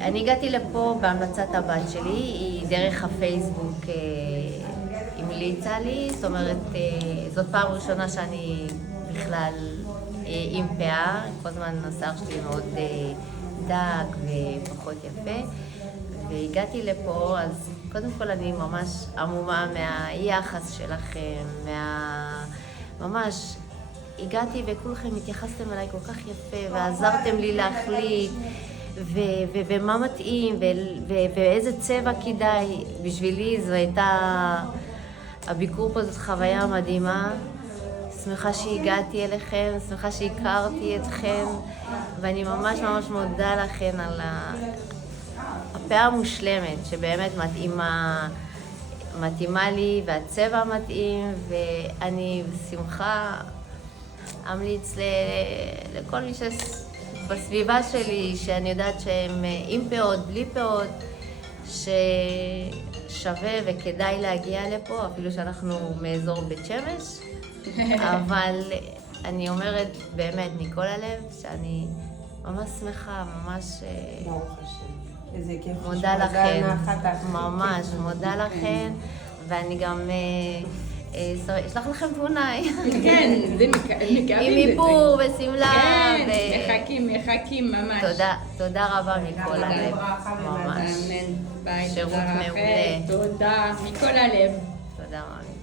אני הגעתי לפה בהמלצת הבת שלי, היא דרך הפייסבוק המליצה לי, זאת אומרת, זאת פעם ראשונה שאני בכלל עם פאה, כל הזמן השיער שלי מאוד דק ופחות יפה, והגעתי לפה, אז קודם כל אני ממש עמומה מהיחס שלכם, ממש הגעתי וכולכם התייחסתם אליי כל כך יפה ועזרתם לי להחליט ומה מתאים ואיזה צבע כדאי. בשבילי זו הייתה, הביקור פה זאת חוויה מדהימה. שמחה שהגעתי אליכם, שמחה שהכרתי אתכם, ואני ממש ממש מודה לכם על הפאה המושלמת שבאמת מתאימה לי והצבע מתאים, ואני בשמחה אמליץ לכל מי בסביבה שלי, שאני יודעת שהם עם פאות, בלי פאות, ששווה וכדאי להגיע לפה, אפילו שאנחנו מאזור בית שמש. אבל אני אומרת באמת מכל הלב שאני ממש שמחה, ממש מודה לכם, ממש מודה לכם, ואני גם אשלח לכם תמונה. כן, זה מקווים את זה. עם איפור ושמלה. כן, מחכים ממש. תודה רבה מכל הלב, ממש. ביי, שירות תודה מעולה. רחל, תודה מכל הלב. תודה רבה.